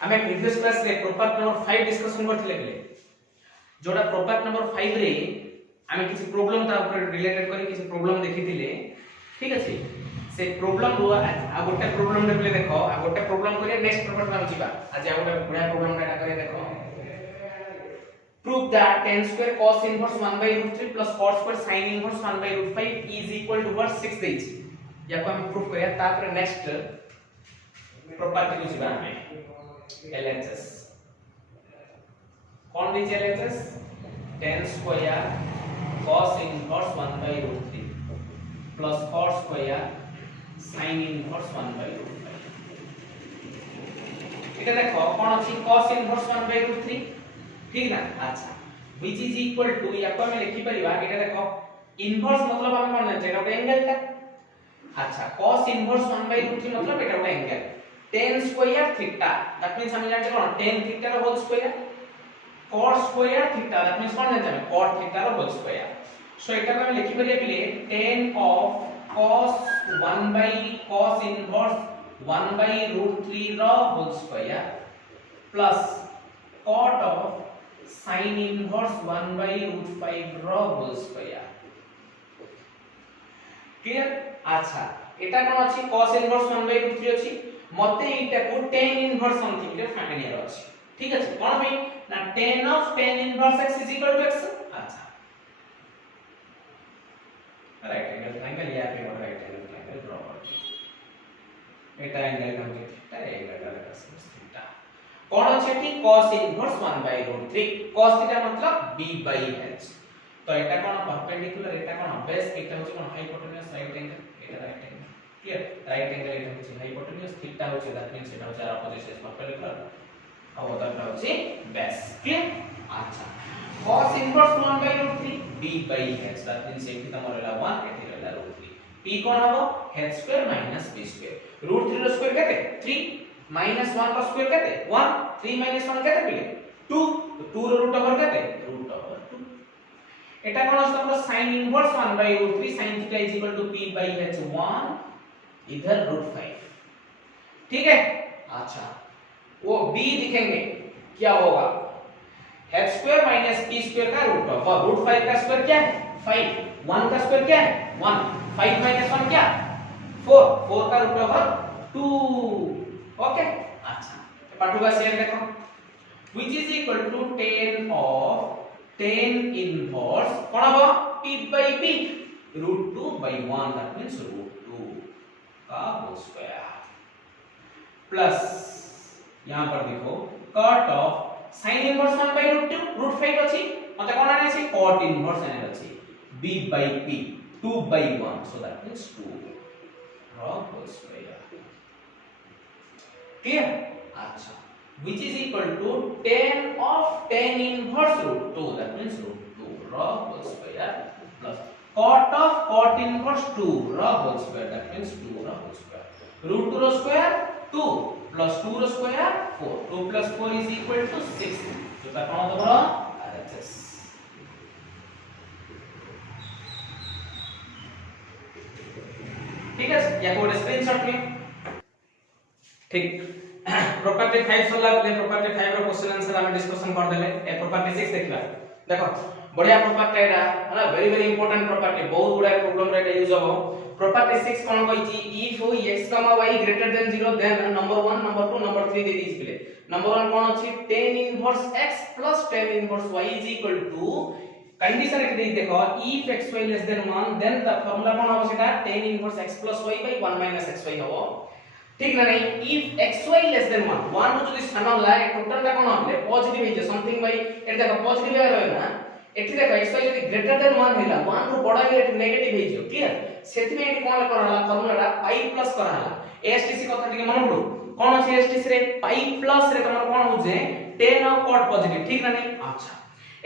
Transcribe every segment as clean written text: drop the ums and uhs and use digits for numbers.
आमे previous class रे product number 5 discussion करथिले बेले जोडा प्रोडक्ट नंबर 5 रे आमे किछि प्रॉब्लम ता ऊपर रिलेटेड करी किछि प्रॉब्लम देखिथिले ठीक अछि से प्रॉब्लम रो आ गोटे प्रॉब्लम रे देखो आ गोटे प्रॉब्लम करिया नेक्स्ट प्रोडक्ट में जिबा आज आ गोटे बढिया प्रॉब्लम रे करिया देखो prove that tan square cos inverse 1 by root 3 plus cos square sin inverse 1 by root 5 is equal to what 6 देछि याको हम प्रूफ करिया तापर नेक्स्ट प्रॉपर्टी को जिबा हमें LHS कौन दी LHS tan square cos inverse 1 by root 3 plus cos square sin inverse 1 by root 5 এটা দেখো কোন আছে cos inverse 1 by root 3 ठीक ना अच्छा which is equal to याको हमें लिखि परिबा एटा देखो इनवर्स मतलब हम कोन जाने एटा एंगल था अच्छा cos inverse 1 by root 3 मतलब एटा angle tan square theta that means हम जानते कोन tan theta रो whole square cos square theta that means कोन जानते cot theta रो होल स्क्वायर सो एटा हम लिखि परिया पले tan of cos 1 by cos inverse 1 by root 3 रो whole square plus cot of sin inverse 1 by root 5 रो होल स्क्वायर क्लियर अच्छा एटा कोन अछि cos inverse 1 by root 3 अछि मते एटा को tan inverse समथिंग रे फाइनल अछि ठीक अछि कोन भाई ना tan of tan inverse x is equal to x अच्छा राइट एंगल ट्रायंगल या पे राइट एंगल ट्रायंगल ड्रॉ करते एटा एंगल हम थीटा एंगल का cos थीटा कौन अछि एठी cos inverse 1 by root 3 cos theta मतलब b by h तो एटा कोन परपेंडिकुलर एटा कोन बेस एटा होछि कोन हाइपोटेन्यूज राइट एंगल एटा right angle clear right angle एटा होछि हाइपोटेन्यूज थीटा होछि दैट मींस एटा होछि अपोजिट साइड परपेंडिकुलर और अदरटा होछि बेस क्लियर अच्छा cos inverse 1 by root 3 b by h that means एठी तमर रहला 1 एठी रहला root 3 p कोन हबो h square minus b square root 3 रो स्क्वायर केते 3 minus 1 का स्क्वायर केते 1 3 minus 1 केते पिले 2 तो 2 रो रूट ओवर केते रूट ओवर 2 एटा कोन अछि हमर sin inverse 1 by root 3 sin theta is equal to p by h 1 इधर रूट 5 ठीक है अच्छा वो b लिखेंगे क्या होगा h square minus p square का रूट ओवर रूट 5 का स्क्वायर क्या है 5 1 का स्क्वायर क्या है 1 5 minus 1 क्या 4 4 का रूट ओवर 2 ओके अच्छा पाठो का शेयर देखो which is equal to tan of tan inverse कोन हबो p by b root 2 by 1 that means root 2 का होल स्क्वायर प्लस यहां पर देखो cot of sin inverse 1 by root 2 root 5 अछि मते कोन आने छै cot inverse आने अछि b by p 2 by 1 so that means 2 रो होल स्क्वायर क्लियर अच्छा which is equal to tan of tan inverse root 2 that means root 2 raw whole square plus cot of cot inverse 2 raw whole square that means 2 raw whole square root 2 raw square 2 plus 2 raw square 4 2 plus 4 is equal to 6 तो ता कोन तमरा RHS ठीक है या code screenshot में ठीक property 5 सला ले property 5 रो question answer हम डिस्कशन कर देले ए प्रॉपर्टी 6 देखला देखो बढ़िया प्रॉपर्टी एटा है वेरी वेरी इंपोर्टेंट प्रॉपर्टी बहुत बड़ा प्रॉब्लम रे यूज हो प्रॉपर्टी 6 कोन होई छी if x, y greater than 0 then number 1 number 2 number 3 they this पिले नंबर 1 कोन अछि tan inverse x plus tan inverse y is equal to condition at दे देखो if xy less than 1 then the formula कोन हो सेटा tan inverse x plus y by 1 minus xy हो ठीक ना नहीं if xy less than 1 1 रो जदी स्थान ला टोटल टा कोन होले पॉजिटिव हे जे समथिंग बाय एट देखो पॉजिटिव है रहना एठी देखो xy जदी ग्रेटर देन 1 हैला 1 रो बडा हे एठी नेगेटिव हे जो क्लियर सेति में एठी कोन करला फॉर्मूला पाई प्लस करला एसटीसी कथा टिके मन पडो कोन अछि एसटीसी रे पाई प्लस रे तमर कोन हो जे tan ऑफ cot पॉजिटिव ठीक ना नहीं अच्छा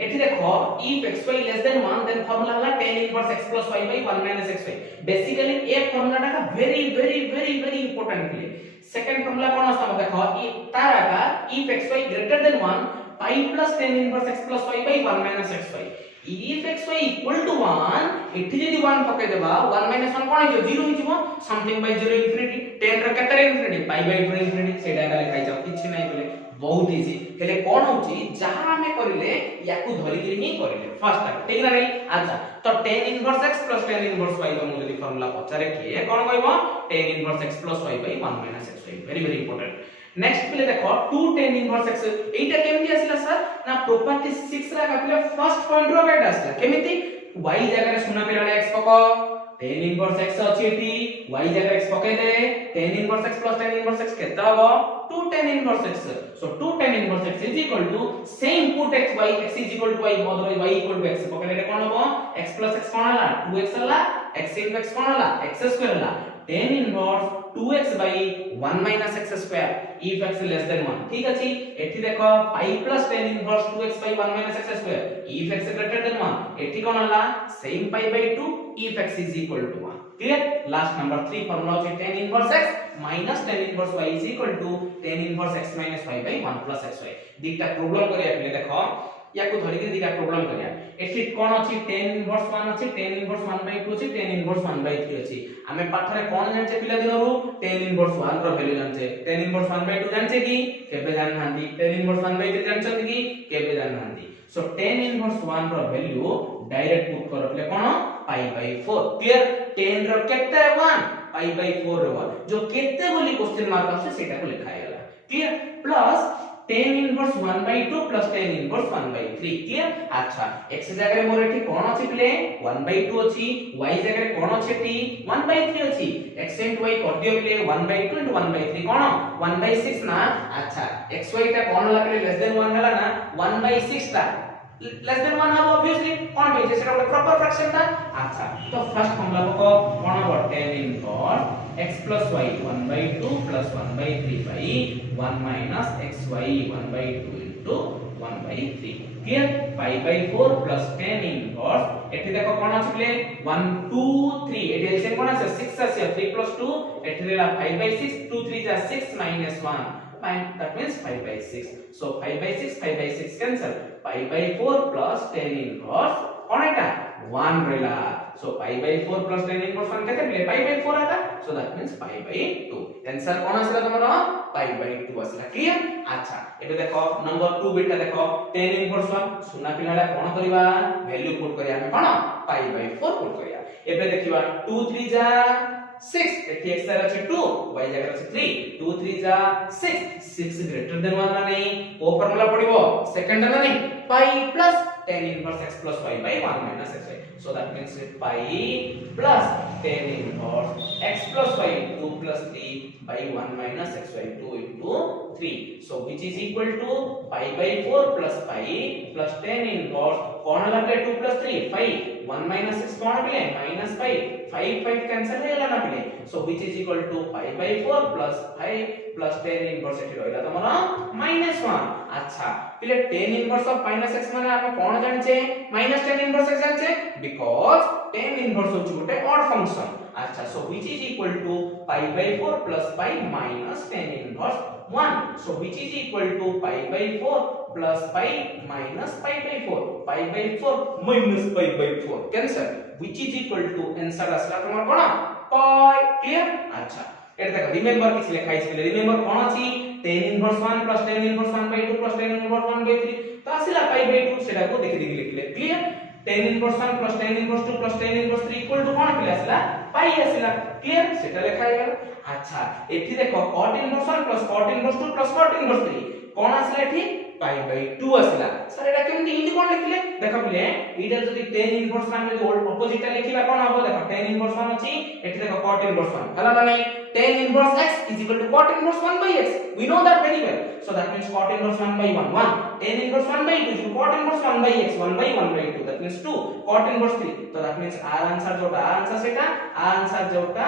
एठी देखो if xy less than 1 then formula हला tan inverse x plus y by 1 minus xy basically a formula का very very very very important है सेकंड फॉर्मूला कौन आसा देखो ई तारा का if xy greater than 1 pi plus tan inverse x plus y by 1 minus xy if xy equal to 1 एठी जदी 1 पके देबा 1 minus 1 कोन हो 0 हो समथिंग बाय 0 इंफिनिटी 10 रे केते इंफिनिटी पाई बाय 2 इंफिनिटी सेटा का लिखाइ जाउ किछि नै बोले बहुत इजी हेले कोन होची जहां हमें करिले याकू धरि के ही करिले फर्स्ट टाइम ठीक ना नहीं अच्छा तो tan inverse x plus tan inverse y को जदी फार्मूला पचारे के कोन कहबो tan inverse x plus y by 1 minus xy very very important next पहिले देखो 2 tan इनवर्स x एटा केमति आसिला सर ना प्रॉपर्टी 6 रा कापले फर्स्ट पॉइंट रो बेटा आसिला केमिति y जगह रे सुना पेराले x पको tan इनवर्स x अछि एटी y जगह x पके दे tan inverse x plus tan inverse x केता हो 2 tan inverse x so 2 tan inverse x is equal to same put x y x is equal to y otherwise y equal to x पकले रे कोन हो x plus x कोन हला 2x हला x into x कोन हला x square हला tan inverse 2x by 1 minus x square if x less than 1 ठीक अछि एठी देखो pi plus tan inverse 2x by 1 minus x square if x greater than 1 एठी कोन हला same pi by 2 if x is equal to 1 clear last number 3 formula होचे tan inverse x minus tan inverse y is equal to tan inverse x minus y by 1 plus xy दिटा problem करिया पहिले देखो याकू धरि के दिटा problem करिया एठी कोन अछि tan inverse 1 अछि tan inverse 1 by 2 अछि tan inverse 1 by 3 अछि हमें पाठ रे कोन जानचे पिला दिनरु tan inverse 1 रो वैल्यू जानचे tan inverse 1 by 2 जानचे की केबे जान नांदी tan inverse 1 by 3 जानछन की केबे जान नांदी सो tan inverse 1 रो वैल्यू डायरेक्ट पुट करले कोन pi by 4 क्लियर 10 रो केते 1 pi by 4 रो 1 जो केते बोली क्वेश्चन मार्क आसे सेटा को लिखा हैला clear plus tan inverse 1 by 2 plus tan inverse 1 by 3 clear अच्छा x जगह रे मोर एठी कोन अछि प्ले 1 by 2 अछि y जगह रे कोन अछि टी 1 by 3 अछि x into y कर दियो play 1 by 2 into 1 by 3 cone 1 by 6 ना अच्छा xy टा कोन हला प्ले लेस देन 1 हला ना 1 by 6 टा लेस देन 1 हबो ऑब्वियसली कोन बे सेटा प्रॉपर फ्रैक्शन टा अच्छा तो फर्स्ट फार्मूला को कोन हो tan inverse x plus y 1 by 2 plus 1 by 3 by 1 minus xy 1 by 2 into 1 by 3 clear pi by 4 plus tan inverse एठी देखो कोन अछि प्ले 1 2 3 एठी एलसीएम कोन अछि 6 अछि 3 plus 2 एठी देला 5 by 6 2 3 जा 6 minus 1 that means 5 by 6 so 5 by 6 cancel pi by 4 plus tan inverse कोन एटा 1 रेला so pi by 4 plus tan inverse 1 केते प्ले pi by 4 आता so that means pi by 2 answer कोन आसीला तमरो pi by 2 आसीला क्लियर अच्छा एबे देखो नंबर 2 बेटा देखो tan inverse 1 सुना पिलाला कोन करिवा वैल्यू पुट करिया हम कोन pi by 4 पुट करिया एबे देखिबा 2 3 जा 6 एठी x আছে 2 y জায়গা আছে 3 2 3 जा 6 ग्रेटर देन 1 ना नहीं ओ फार्मूला पडिबो सेकंड ना नहीं pi plus tan inverse x plus y by 1 minus xy so that means pi plus tan inverse x plus y 2 plus 3 by 1 minus xy 2 into 3 so which is equal to pi by 4 plus pi plus tan inverse कोन लगे 2 plus 3 5 1 minus 6 कोन बले minus 5 5 cancel हेला ना बले so which is equal to pi by 4 plus 5 plus tan inverse एठी रहला तमरा minus 1 अच्छा पिले tan inverse of minus x माने आपण कोन जानि छे minus tan inverse x जानि छे because tan inverse होची गोटे odd function अच्छा so which is equal to pi by 4 plus pi minus tan inverse 1 so which is equal to pi by 4 plus pi minus pi by 4 pi by 4 minus pi by 4 cancel which is equal to answer असला तमर कोन pi clear अच्छा एटा देख remember किछ लिखाइ छै remember कोन अछि tan inverse 1 plus tan inverse 1 by 2 plus tan inverse 1 by 3 तो आसिला pi by 2 सेटा को देखि देखि लिखले clear tan inverse 1 plus tan inverse 2 plus tan inverse 3 equal to कोन पिला आसिला pi आसिला क्लियर सेटा लिखाइ गेल अच्छा एठी देखो cot inverse 1 plus cot inverse 2 plus cot inverse 3 कोन आसिला एठी pi by 2 आसिला सर एटा केमति इनि कोन लिखले देखो बिले एटा जदी tan inverse 1 जदी ऑपोजिट लिखिबा कोन हबो देखो tan inverse 1 अछि एठी देखो cot inverse 1 हला ना नहीं tan inverse x is equal to cot inverse 1 by x we know that very well so that means cot inverse 1 by 1 1 tan inverse 1 by 2 is cot inverse 1 by x 1 by 1 by 2 that means 2 cot inverse 3 so that means our answer जोटा answer सेटा answer जोटा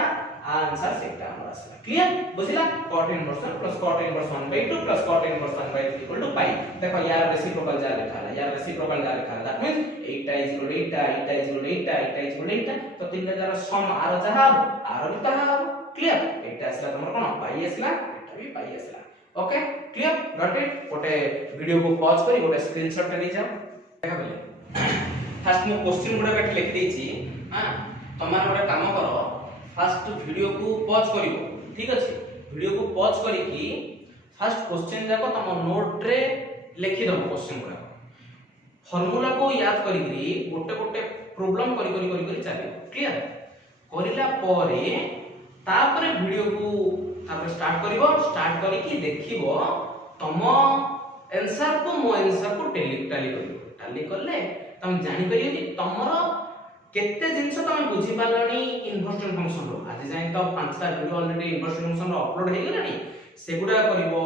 answer सेटा हमरा आसला clear बुझिला cot inverse 1 plus cot inverse 1 by 2 plus cot inverse 1 by 3 equal to pi देखो यार reciprocal जा लिखा है यार रेसिप्रोकल जा लिखा है that means 8 is equal to 8 is equal to 8 is equal to 8 तो तीन जरा सम आरो जहा आरो भी तहा हो क्लियर एटा असला तमर कोन pi असला एटा भी pi असला ओके क्लियर गॉट इट गोटे वीडियो को पॉज करी गोटे स्क्रीनशॉट ले जाओ देखा बोले फास्ट मु क्वेश्चन गुडा बैठ लिख देछि हां तमार गोटे काम करो फास्ट वीडियो को पॉज करिवो ठीक अछि वीडियो को पॉज करिकि फास्ट क्वेश्चन जाको तम नोट रे लिखि दबो क्वेश्चन गुडा फार्मूला को याद करिकि गोटे गोटे प्रॉब्लम करी चलियो क्लियर करिला परे तापर वीडियो को तापर स्टार्ट करिवो स्टार्ट करिकि देखिवो तम आंसर को मो आंसर को टैली करिवो करले तुम जानि परियो कि तमरो केते जिंस तुम बुझी पालनी इन्वर्जन फंक्शन रो आज जाय तो 5टा वीडियो ऑलरेडी इन्वर्जन फंक्शन रो अपलोड हे गेलानी सेगुडा करिवो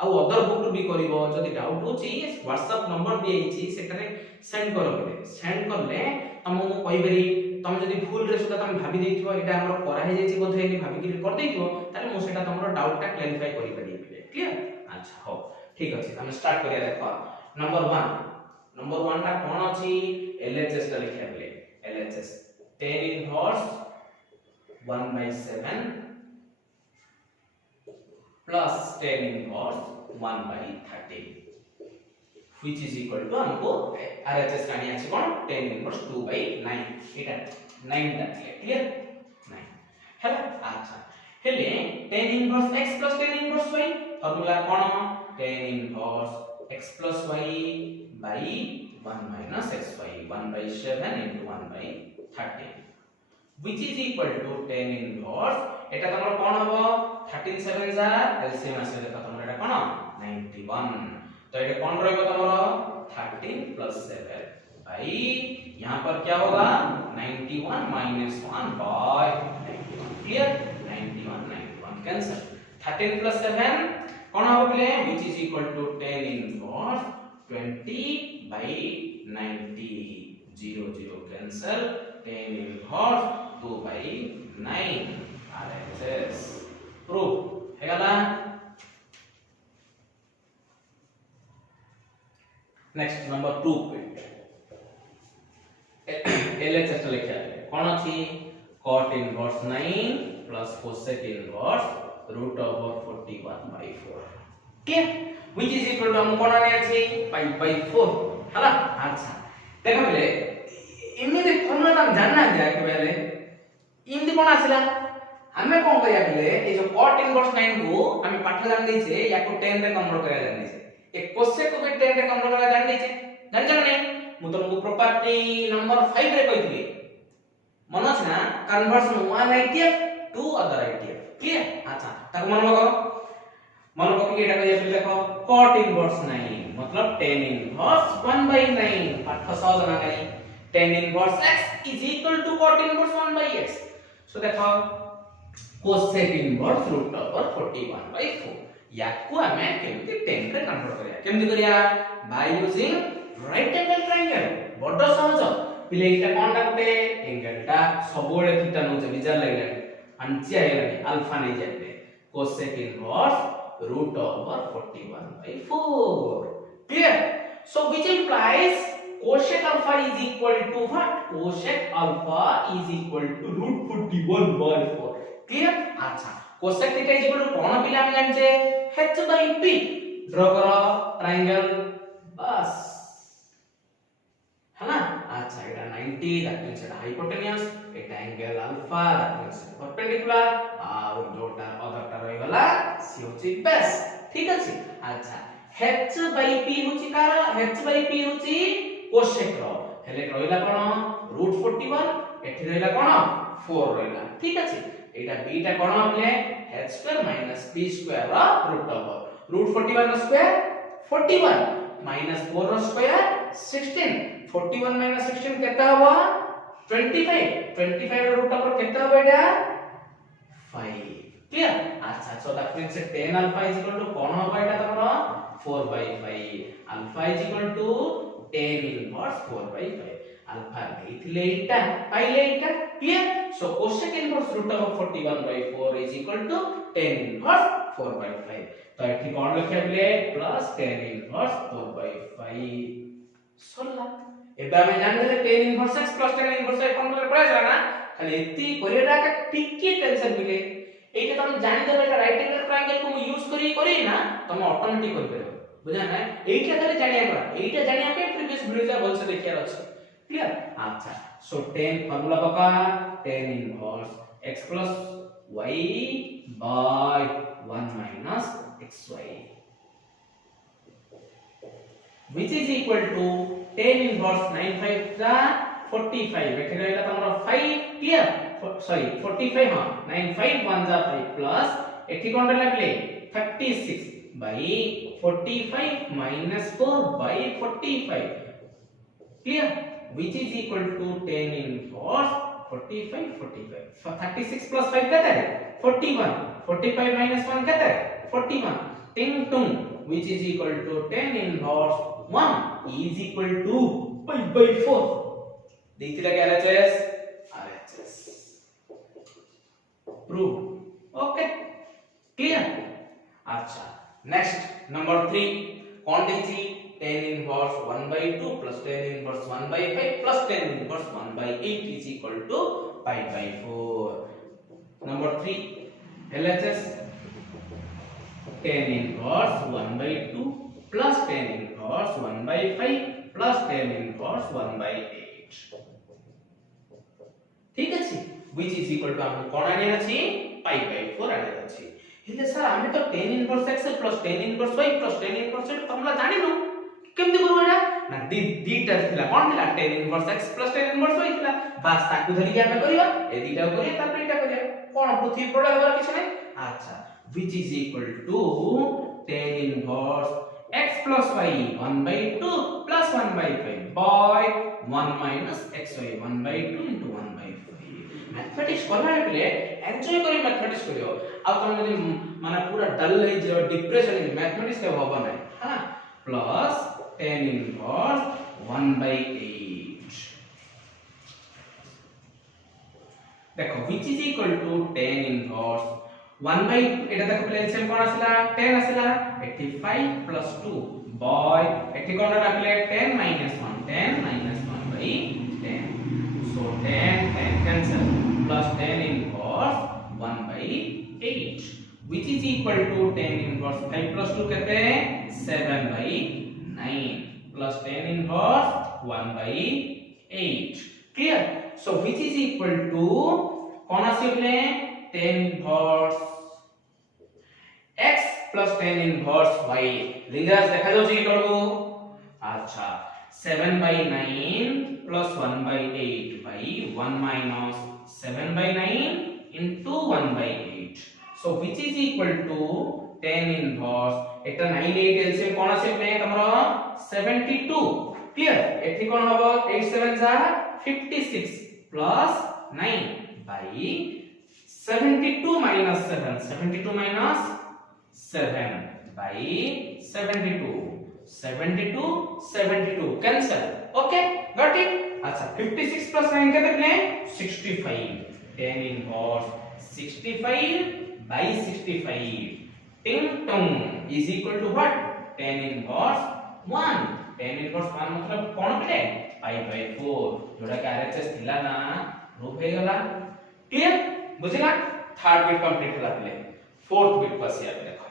आ अदर बुक भी करिवो जदी डाउट होची व्हाट्सएप नंबर दिएछि सेकरे सेंड करो बोले सेंड करले तुम कहि बरी तुम जदी भूल रे सुदा तुम भाबी देथिबो एटा हमर करा हे जेछि बोधे नि भाबी कि कर देथिबो ताले मो सेटा तुमरो डाउट टा क्लैरिफाई करि परिबे क्लियर अच्छा हो ठीक अछि हम स्टार्ट करिया देखो नंबर 1 टा कोन अछि एलएचएस टा लिखिया बोले LHS tan inverse 1/7 plus tan inverse 1/13 which is equal to हमको RHS कानी अछि कोन tan inverse 2/9 एटा 9 टा क्लियर 9 हेलो अच्छा हेले tan inverse x plus tan inverse y formula cone tan inverse x plus y by 1 minus xy 1/7 into 1/13 which is equal to tan inverse एटा तमरो कोन हबो 13 7 जा LCM आसे देखा तमरो एटा कोन 91 तो एटा कोन रहबो तमरो 13 plus 7 भाई यहां पर क्या होगा 91 minus 1 by 91 clear 91 cancel 13 plus 7 कोन हबो बोले which is equal to tan inverse 20 by 90 0 cancel tan inverse 2 by 9 RHS proof है गला नेक्स्ट नंबर 2 LHS लिखा है कौन अछि cot inverse 9 plus cosec inverse root over 41/4 clear which is equal to हम कोन आने अछि 5/4 हला अच्छा देखो बेले इमिदे फॉर्मूला हम जानना है कि बेले इमिदे कोन आसिला हमें कोन करिया बेले ए जो cot inverse 9 को हमें पाठ जान दै छे या को 10 रे कन्वर्ट करिया जान दै छे एक cosec को भी 10 रे कन्वर्ट करिया जान दै छे जान जान नहीं मु तुमको प्रॉपर्टी नंबर 5 रे कहितली मन अछि ना conversion 1 ITF 2 other ITF clear अच्छा ताको मन को कि एटा कहिया बेले देखो cot inverse 9 मतलब tan inverse 1/9 पाठ सहज ना गई tan inverse x is equal to cot inverse 1/x so देखो cosec inverse root over 41/4 याको हमें केमति 10 रे कन्वर्ट करिया केमति करिया by using right angle triangle बड्ड सहज पिले एटा कोनटा गुटे एंगल टा सबोळे थीटा नो विचार लागला अंची आइलानी अल्फा नै जाते cosec inverse root over 41/4 clear so which implies cosec alpha is equal to what cosec alpha is equal to root 41/4 clear अच्छा cosec theta is equal to कोन पिला हम जान छे h by p ड्रा करो triangle बस है ना अच्छा एटा 90 that means Etah hypotenuse Etah angle alpha that means perpendicular और जोटा अदरटा रहि गला सी होची बेस ठीक अछि अच्छा h by p होची कार h by p होची कोसेक रो हेले रहिला कोन रूट 41 एठी रहिला कोन 4 रहिला ठीक अछि एटा b टा कोन होले h2 - p2 रो रूट ओवर रूट 41 रो स्क्वायर 41 minus 4 रो स्क्वायर 16 41 minus 16 केता होबा 25 रो रूट ओवर केता होबा एटा 5 क्लियर अच्छा so that means tan alpha is equal to कोन होबा एटा तमरो 4/5 alpha is equal to tan inverse 4/5 alpha देथिले एटा पाइले एटा clear so cosec inverse root of 41/4 is equal to tan inverse 4/5 तो एठी कोन लिखबले plus tan inverse 4/5 सोला एबा हम जान ले tan inverse x plus tan inverse y formula पढ़ा जला ना खाली एती कोरियाटा का टिकी टेंशन मिले एटा तुम जानि देबे एटा राइट एंगल ट्रायंगल को यूज करी ना तुम ऑटोमेटिक कर परबो बुझा ना एटा खाली जानिया पड़ा एटा जानिया पे प्रीवियस वीडियो जा बोल से देखिया अछि क्लियर अच्छा सो 10 फार्मूला पका tan inverse x plus y by 1 minus xy which is equal to tan inverse 95 का 45 एठे रहला तमरो 5 क्लियर सॉरी 45 हां 95 1 जा 5 प्लस एठी कोन लागले 36 by 45 minus 4 by 45 clear which is equal to tan inverse 45 45 36 plus 5 कितना है 41 45 minus 1 कितना है 41 ting tung which is equal to tan inverse 1 is equal to pi by 4 देखते लगे RHS prove okay clear अच्छा next number 3 कौन देखी tan inverse 1 by 2 plus tan inverse 1 by 5 plus tan inverse 1 by 8 is equal to pi by 4 number 3 LHS tan inverse 1 by 2 plus tan inverse 1 by 5 plus tan inverse 1 by 8 ठीक अछि which is equal to हम कोन आने अछि pi by 4 आने अछि हेले sir हमें तो tan inverse x plus tan inverse y plus tan inverse z formula जानि नु केमति करबो एटा ना दीटा थिला कोन थिला tan inverse x plus tan inverse y थिला बास ताकू धरि के हम करिवा ए दीटा करिया तापर एटा करिया कोन पृथ्वी प्रोडक्ट होबा किछ नै अच्छा which is equal to tan inverse x plus y 1 by 2 plus 1 by 5 by 1 minus xy 1 by 2 into 1 by 5 mathematics करबा ले एन्जॉय करी मैथमेटिक्स करियो आ तुम यदि माने पूरा डल है जे डिप्रेशन है मैथमेटिक्स के होबा नै हां प्लस tan inverse 1 by 8 देखो which is equal to tan inverse 1 by एटा देखो एलसीएम कोन आसला 10 आसला 85 plus 2 by एठी कोन राखले 10 minus 1 10 minus 1 by 10 so 10 10 cancel plus tan inverse 1 by 8 which is equal to tan inverse 5 plus 2 कहते हैं 7 by 9 plus tan inverse 1 by 8 clear so which is equal to कौन आसीले tan inverse x plus tan inverse y लिंगास देखा जाउ छी करबो अच्छा 7 by 9 plus 1 by 8 by 1 minus 7 by 9 into 1 by 8 so which is equal to tan inverse eta 9 8 LCM cone आसीले तमरो 72 clear एठी कोन होबो 8 7 जा 56 plus 9 by 72 minus 7 72 minus 7 by 72 72 72 cancel okay got it अच्छा 56 plus 9 कितने 65 tan inverse 65 by 65 ting tong is equal to what tan inverse 1 tan inverse 1 मतलब कौन मिले pi by 4 जोड़ा के RHS थिला ना प्रूफ हे गला क्लियर बुझिला थर्ड बिट कंप्लीट होला पहले फोर्थ बिट पास या देखो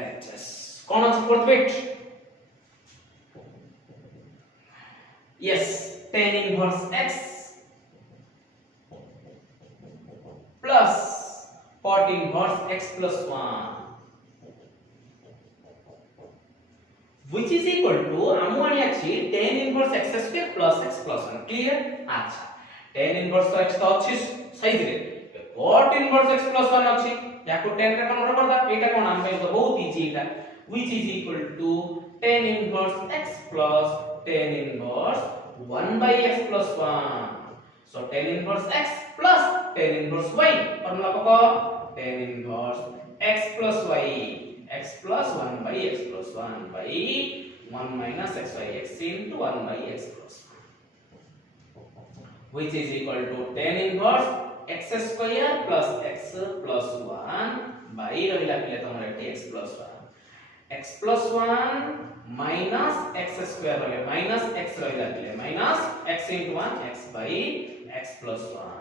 LHS कौन है fourth bit yes tan inverse x plus cot inverse x plus 1 which is equal to amani अछि tan inverse x square plus x plus 1 clear अच्छा tan inverse x तो अछि सही रे cot inverse x plus 1 अछि याको tan रे convert कर दा एटा कोन हम पे तो बहुत easy Etah which is equal to tan inverse x plus tan inverse 1 by x plus 1 so tan inverse x plus tan inverse y formula को tan inverse x plus y x plus 1 by x plus 1 by 1 minus xy x into 1 by x plus 1 which is equal to tan inverse x square plus x plus 1 by रहिला के तमरा x plus 1 x plus 1 minus x square रहे minus x रहिला के minus x into 1 x by x plus 1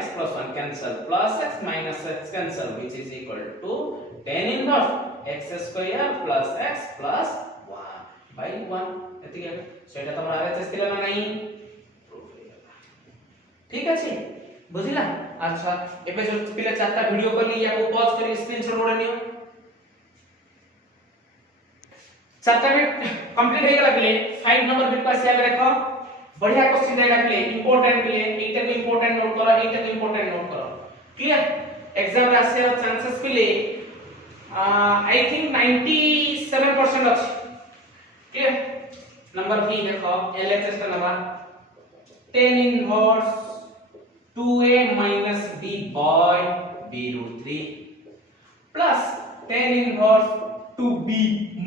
x plus 1 cancel plus x minus x cancel which is equal to tan inverse x square plus x plus 1 by 1 एति गेल सेटा तमरा RHS थिला ना नहीं proof हो गला ठीक अछि बुझिला अच्छा एबे जो पिले चारटा वीडियो करली या को पॉज करी स्क्रीनशॉट मोड़ नियो चारटा बिट कंप्लीट हो गला पिले 5 नंबर बिट पास आगे देखो बढ़िया क्वेश्चन देगा पिले इंपोर्टेंट पिले एटा को इंपोर्टेंट नोट करो एटा को इंपोर्टेंट नोट करो क्लियर एग्जाम रे आसे चांसेस पिले आई थिंक 97% अछि क्लियर नंबर बी देखो एलएचएस का number 10 inverse 2a minus b by b root 3 plus 10 inverse 2b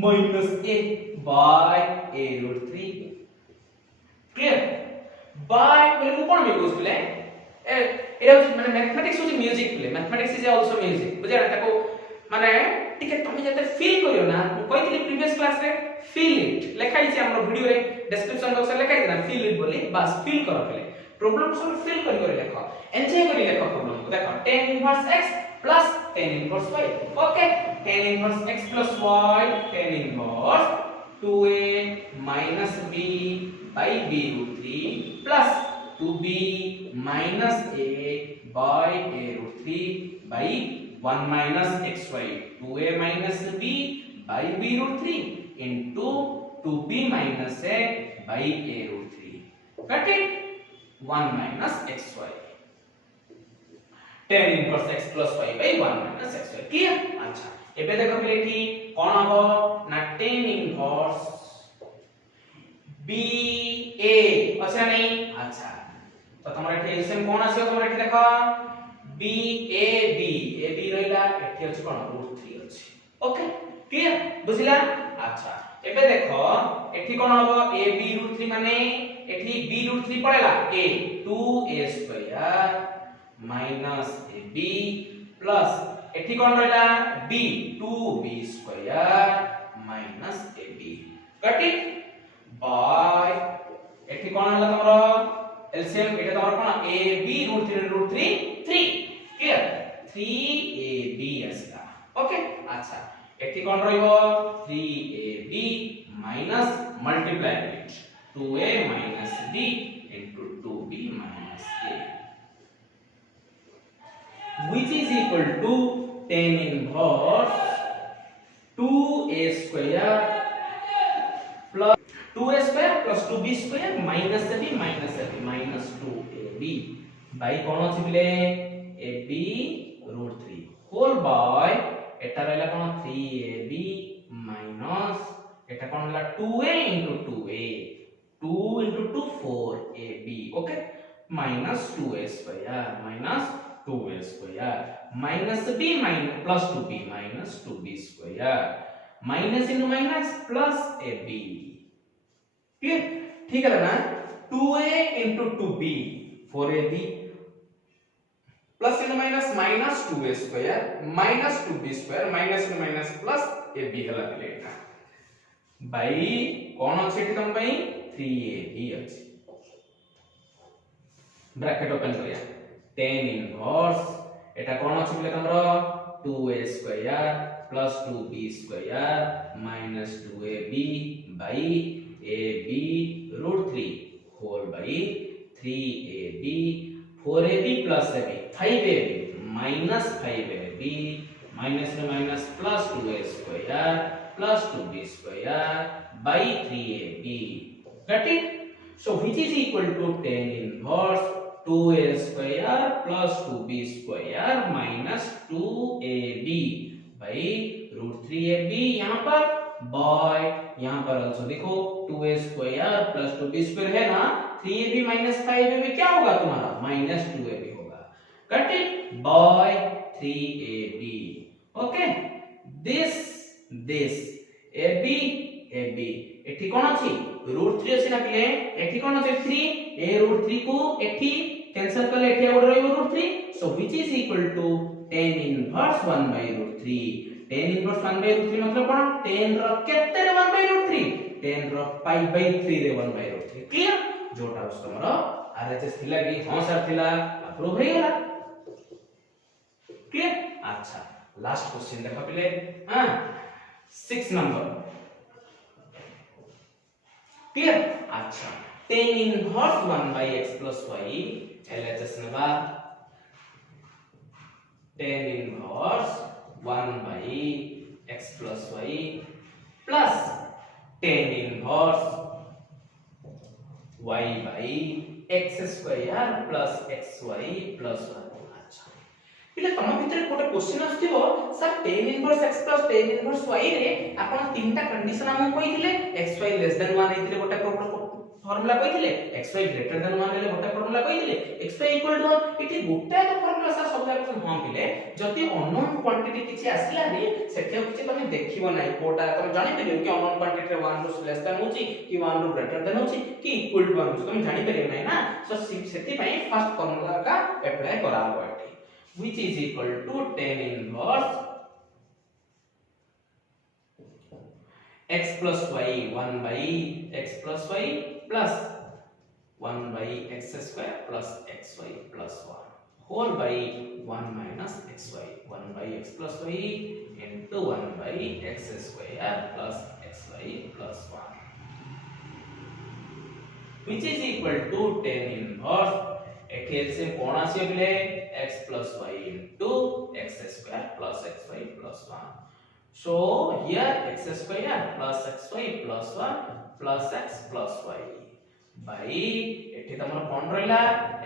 minus a by a root 3 clear by बोले मु कोन यूज बोले एटा माने मैथमेटिक्स होची म्यूजिक बोले मैथमेटिक्स इज आल्सो म्यूजिक बुझे ताको माने टिके तुम जते फील करियो ना मु कहितली प्रीवियस क्लास रे फील इट लेखाई छै हमर वीडियो रे डिस्क्रिप्शन बॉक्स रे लेखाई ना फील इट बोली बस फील करो पहले प्रॉब्लम सब फील करी लेखो एन्जॉय करी लेखो प्रॉब्लम को देखो 10 inverse x plus 10 inverse y okay 10 inverse x plus y 10 inverse 2a minus b by b root 3 plus 2b minus a by a root 3 by 1 minus xy 2a minus b by b root 3 into 2b minus a by a root 3 got it 1 minus xy 10 inverse x plus y by 1 minus xy clear अच्छा एबे देखो पहिले एठी कोन हबो ना 10 inverse b a अच्छा नहीं अच्छा तो तमरा एठी एलसीएम कोन आसीयो तमरा एठी देखो b a b रहला एठी अछि कोन √3 अछि ओके क्लियर बुझिला अच्छा एबे देखो एठी कोन हबो a b √3 माने एठी b √3 पड़ेला a 2a square minus ab plus एठी कोन रहला b 2b square minus ab got it by एठी कोन हला तमरो एलसीएम एटा तमरो कोन ab √3 3 क्लियर 3ab असला ओके अच्छा एठी कोन रहइबो 3ab minus multiply with 2a minus b into 2b minus a which is equal to 10 inverse 2a square plus 2a square plus 2b square minus ab minus 2ab by कोन अछि बिले ab √3 whole by एटा रहला कोन 3ab minus एटा कोन हला 2a into 2a 2 into 2 4ab okay minus 2a square minus b minus plus 2b minus 2b square minus into minus plus ab clear ठीक है ना 2a into 2b 4ab plus into minus minus 2a square minus 2b square minus into minus plus ab हला लेटा by कोन अछि एठी तम पई 3ab अछि ब्रैकेट ओपन करिया 10 इनवर्स एटा कोन अछि बोले तमरो 2a square plus 2b square minus 2ab by ab √3 whole by 3ab 4ab plus ab 5ab minus 5ab minus to minus plus 2a square plus 2b square by 3ab got it so which is equal to 10 inverse 2a square plus 2b square minus 2ab by √3ab यहां पर by यहां पर also देखो 2a square plus 2b square है ना 3ab minus 5ab क्या होगा तुम्हारा minus 2ab होगा got it by 3ab okay this ab एठी कोन अछि √3 अछि ना पिले एठी कोन अछि 3 a √3 को एठी कैंसिल करले एठी आउट रहइबो √3 so which is equal to 10 inverse 1 by √3 10 inverse 1 by √3 मतलब कोन 10 रो केते रे 1 by √3 10 रो 5 by 3 रे 1 by √3 क्लियर जोटा उस तमरो आरएचएस थिला कि हां सर थिला अप्रूव हो गेला क्लियर अच्छा लास्ट क्वेश्चन देखा पिले हां 6 नंबर क्लियर। अच्छा tan inverse 1 by x plus y LHS नबा tan inverse 1 by x plus y plus tan inverse y by x square plus xy plus 1। अच्छा पिले तम भितर गोटे क्वेश्चन आछिबो sir tan inverse x plus tan inverse y रे आपण तीनटा कंडीशन हम कहिथिले xy लेस देन 1 हेतिले गोटे फार्मूला कहिथिले xy ग्रेटर देन 1 हेले गोटे फार्मूला कहिथिले xy इक्वल टू 1 इति गोटे तो फार्मूला सर सब जाक हम पिले जति अननोन क्वांटिटी किछि आसिला रे सेठे किछि तमे देखिबो नै कोटा तमे जानि परियो कि अननोन क्वांटिटी रे 1 रो लेस देन होची कि 1 रो ग्रेटर देन होची कि इक्वल टू 1 होची तमे जानि परियो नै ना सो सेति पई फर्स्ट फार्मूला का अप्लाई करा हो एठी which is equal to tan inverse x plus y 1 by x plus y plus 1 by x square plus xy plus 1 whole by 1 minus xy 1 by x plus y into 1 by x square plus xy plus 1 which is equal to tan inverse एठी LCM कोन आसी बिले x plus y into x square plus xy plus 1 so here x square plus xy plus 1 plus x plus y by एठी तमर कोन रहला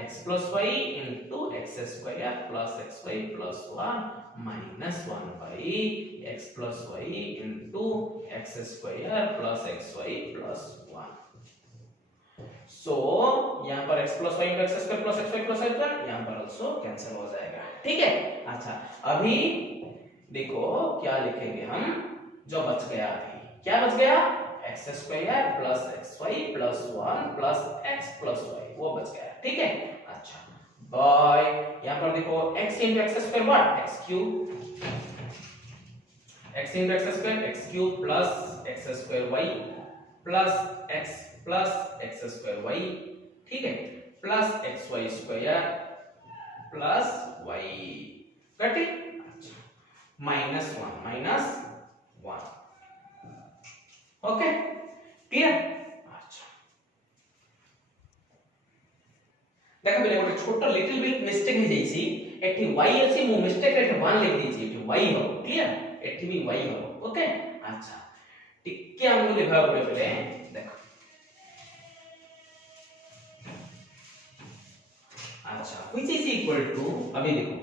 x plus y into x square plus xy plus 1 minus 1 by x plus y into x square plus xy plus 1 so यहाँ पर x plus y into x square plus xy plus y यहाँ पर also cancel हो जाएगा ठीक है। अच्छा अभी देखो क्या लिखेंगे हम जो बच गया अभी क्या बच गया x square plus xy plus 1 plus x plus y वो बच गया ठीक है। अच्छा बाय यहाँ पर देखो x into x square what x cube x into x square x cube plus x square y plus x plus x square y ठीक है plus xy square plus y cut अच्छा -1 ओके क्लियर। अच्छा देखो बेले गोटे छोटा little bit mistake हो जाईसी एठी y अछि मु मिस्टेक रे 1 लिख दीची एठी y हो क्लियर एठी भी y हो ओके। अच्छा टिके हम लिखा पड़े बेले देखो अच्छा which is equal to अभी देखो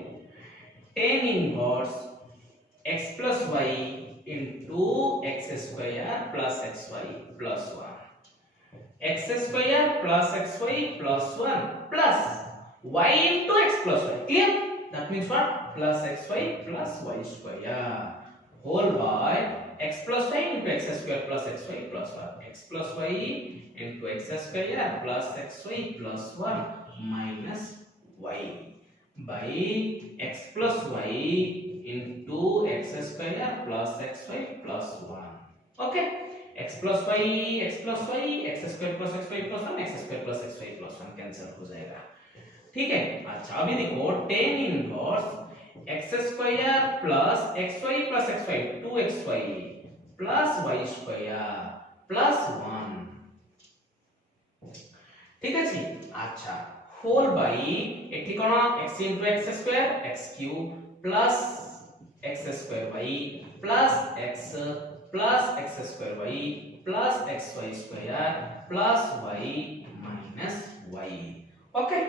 tan inverse x plus y into x square plus xy plus 1 x square plus xy plus 1 plus y into x plus y clear that means what plus xy plus y square whole by x plus y into x square plus xy plus 1 x plus y into x square plus xy plus 1 minus y by x plus y into x square plus xy plus 1 okay x plus y x square plus xy plus 1 x square plus xy plus 1 cancel हो जाएगा ठीक है। अच्छा अभी देखो tan inverse x square plus xy plus xy 2xy plus y square plus 1 ठीक है जी। अच्छा होल बाय एठी कोन x into x square x cube plus x square y plus x square y plus xy square plus y minus y okay.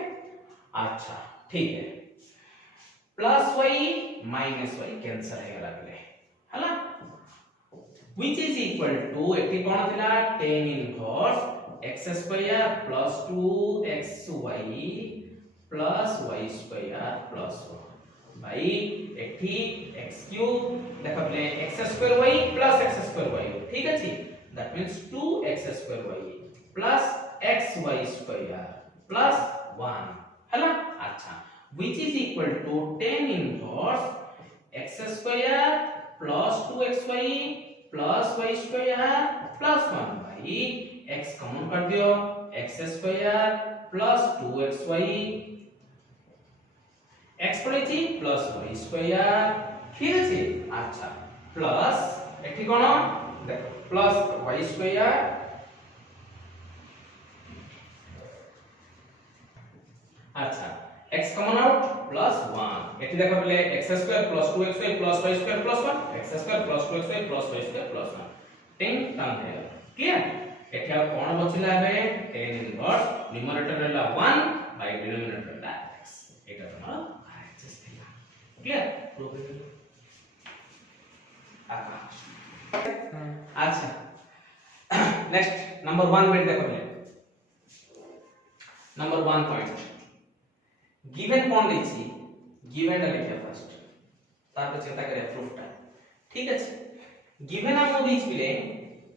अच्छा ठीक है plus y minus y cancel हो गला बेले हला which is equal to एठी कोन थिला tan inverse x square plus 2xy plus y square plus 1 by एठी x cube देखो ले x square y plus x square y ठीक है जी that means 2x square y plus xy square plus 1 है ना। अच्छा which is equal to tan inverse x square plus 2xy plus y square plus 1 by x common कर दियो x square plus 2xy x पड़े जी plus y square ठीक है जी। अच्छा plus एठी कोन देखो प्लस y स्क्वायर अच्छा x कॉमन आउट प्लस 1 एठी देखो पहले x square plus 2xy plus y square plus 1 x square plus 2xy plus y square plus 1 ten term है क्लियर एठी अब कोन बचिला बे tan इनवर्स न्यूमरेटर रहला 1 बाय डिनोमिनेटर रहला x एटा तमरा RHS थिला क्लियर प्रूफ हो गेल अच्छा नेक्स्ट नंबर 1 वेट देखो पहले नंबर 1 पॉइंट गिवन कौन देछि गिवन टा लिखिया फर्स्ट तार चिंता करे प्रूफ टा ठीक আছে गिवन हमको देछि पहले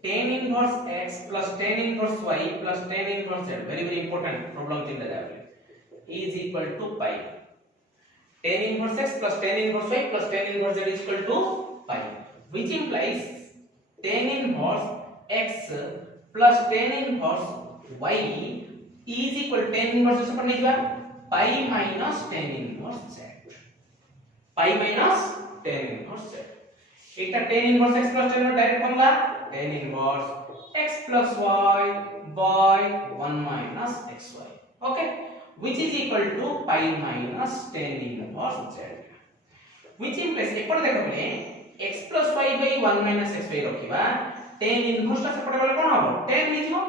tan inverse x plus tan inverse y plus tan inverse z very very important problem तीन लगा पहले is equal to pi tan inverse x plus tan inverse y plus tan inverse z is equal to pi which implies tan inverse x plus tan inverse y is equal to tan inverse से पढ़ने जा pi minus tan inverse z pi minus tan inverse z eta tan inverse x plus tan direct बनला tan inverse x plus y by 1 minus xy okay which is equal to pi minus tan inverse z which implies एपड़ देखो पहले x plus y by 1 minus xy रखिबा tan inverse ता सेपड़ गले कोन हबो tan लिखिबो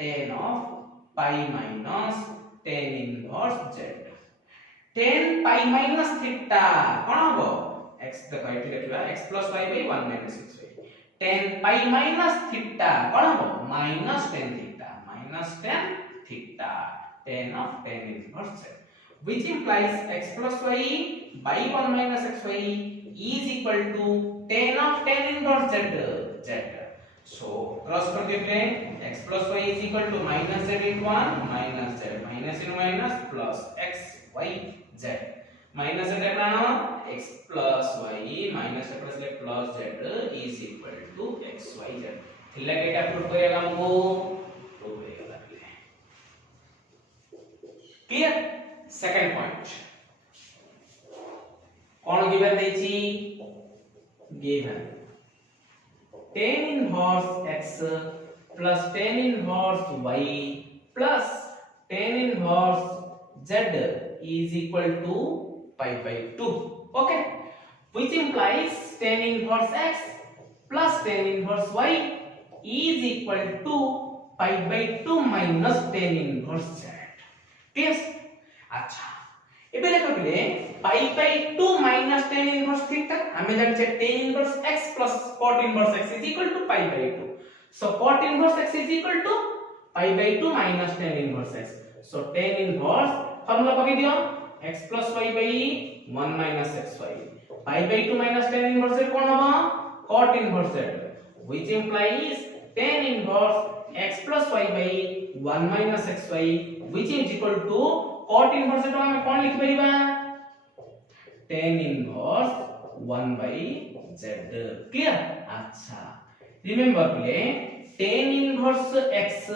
tan of pi minus tan inverse z tan pi minus theta कोन हबो x देखो एठी लिखिबा x plus y by 1 minus xy tan pi minus theta कोन हबो minus tan theta tan of tan inverse z which implies x plus y by 1 minus xy is equal to tan of tan inverse z so cross कर देते हैं x plus y is equal to minus z into 1 minus z minus into minus plus x y z minus z अपना x plus y minus plus ले plus z is equal to x y z थिला केटा proof करेगा हमको proof करेगा clear second point कौन given देछि given tan inverse x plus tan inverse y plus tan inverse z is equal to pi by 2 okay which implies tan inverse x plus tan inverse y is equal to pi by 2 minus tan inverse z ठीक अच्छा एबे देखो पहले pi by 2 minus tan inverse theta हमें जान छै tan inverse x plus cot inverse x is equal to pi by 2 so cot inverse x is equal to pi by 2 minus tan inverse x so tan inverse formula पके दियो x plus y by 1 minus xy pi by 2 minus tan inverse z कोन हबो cot inverse z which implies tan inverse x plus y by 1 minus xy which is equal to cot inverse to हमें कौन लिख परिबा tan inverse 1 by z clear अच्छा remember प्ले tan inverse x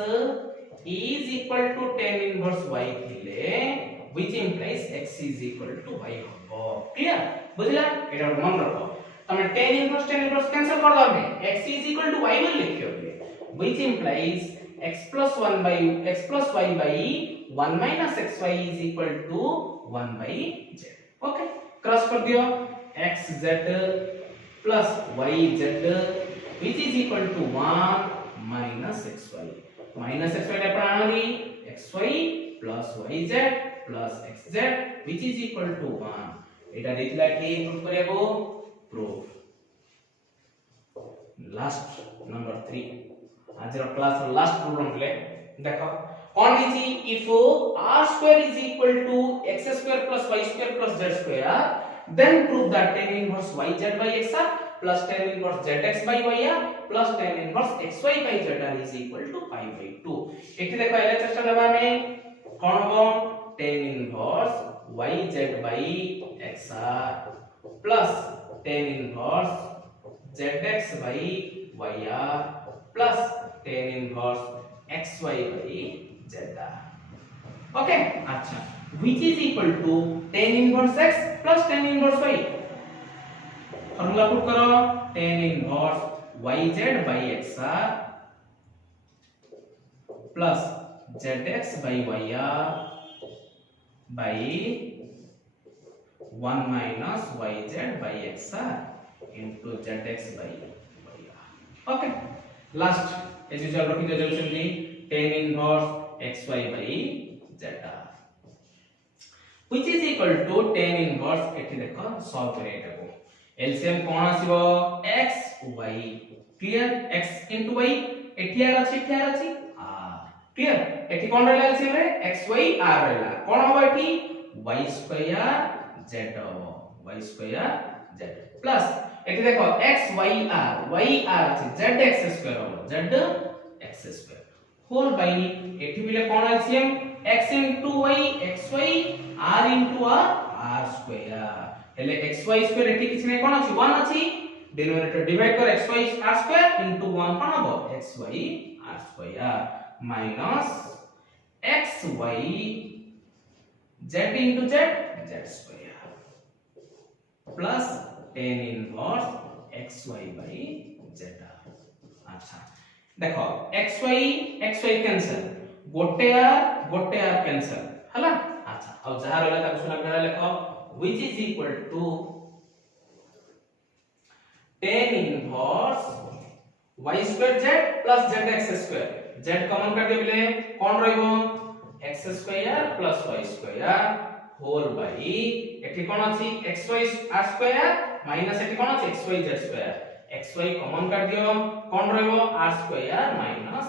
is equal to tan inverse y थिले which implies x is equal to y हो clear बुझला एटा मन रखो तमे tan inverse कैंसिल कर दो हमें x is equal to y बोल लिखियो which implies x plus y by 1 minus xy is equal to 1 by z okay cross कर दियो xz plus yz which is equal to 1 minus xy टा प्राणाली xy plus yz plus xz which is equal to 1 एटा देखला कि proof करेबो proof last number 3 आज रो class रो last problem ले देखो कौन दी if r square is equal to x square plus y square plus z square then prove that tan inverse yz by xr plus tan inverse zx by yr plus tan inverse xy by zr is equal to pi by 2 एठी देखो एला चेष्टा लेबा में कौन हो tan inverse yz by xr plus tan inverse zx by yr plus tan inverse xy by z okay अच्छा which is equal to tan inverse x plus tan inverse y formula put करो tan inverse yz by xr plus zx by yr by 1 minus yz by xr into zx by yr. Okay, last as usual रखी दे जल्दी tan inverse xy by zr which is equal to tan inverse एठी देखो solve करे एटा को LCM कोन आसीबो x y clear x into y एठी are अछि r clear एठी कोन रहला एलसीएम रे x y r रहला कोन होबो एठी y स्क्वायर z होबो y स्क्वायर z प्लस एठी देखो x y r अछि z x स्क्वायर होबो z x square whole by एठी मिले कोन LCM x into y xy r into r square हेले xy स्क्वायर एठी किछ नै कोन अछि 1 अछि डिनोमिनेटर डिवाइड कर xy r स्क्वायर into 1 कोन हबो xy r square minus xy z into z square plus tan inverse xy by z। अच्छा देखो xy कैंसिल गोटे r कैंसिल हला। अच्छा अब जहां रहला ताको सुना बेला लिखो which is equal to tan inverse y square z plus zx square z common कर देबले कोन रहइबो x square plus y square whole by एठी कोन अछि xy r square माइनस एठी कोन अछि xy z square xy common कर दियो कोन रहइबो r square minus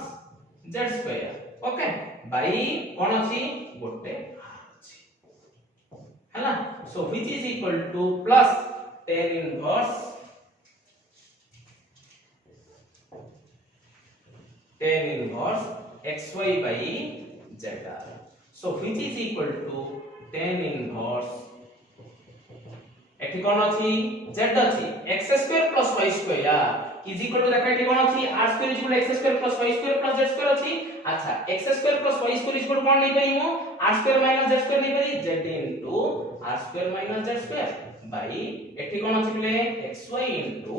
z square okay by कोन अछि गोटे है ना। सो which is equal to plus tan inverse xy by z। so which is equal to tan inverse एठी कोन अछि z अछि x square plus y square is equal to देखा एठी कोन अछि r square is equal x square plus y square plus z square अछि। अच्छा x square plus y square is equal to कोन नै परिमो r square minus z square नै परि z into r square minus z square by एठी कोन अछि मिले xy into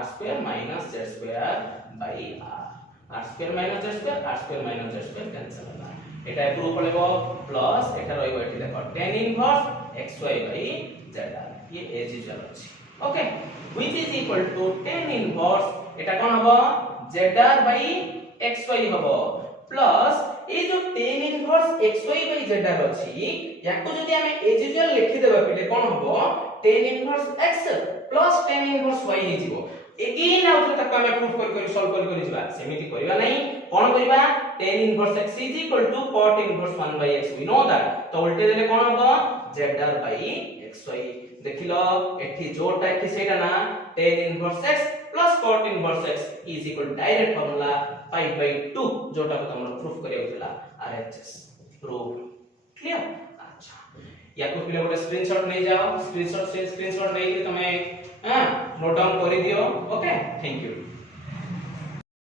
r square minus z square by r square minus z square r square minus z square cancel होला एटा proof पड़ेबो plus iota रहइबो एठी देखो tan inverse xy by z ये as usual अछि okay which is equal to tan inverse एटा कोन हबो zr by xy हबो plus ए जो tan inverse xy by zr अछि याको जदि हमें एज यूजुअल लिखि देबा पहिले कोन हबो tan inverse x plus tan inverse y हे जिवो एगेन आउट तक हमें प्रूफ कर सॉल्व कर जिबा सेमिति करबा नहीं कोन करबा tan inverse x is equal to cot inverse 1 by x we know that तो उल्टे देले कोन हबो zr by xy देखिलो एठी जोटा एठी सेटा ना tan inverse x plus cot inverse x is equal to direct formula pi by 2 जोटा को हमरो प्रूफ करियो थिला RHS प्रूफ क्लियर। अच्छा या को पहिले गोटे स्क्रीनशॉट नै जाओ स्क्रीनशॉट नै कि तमे नोट डाउन करि दियो ओके थैंक यू।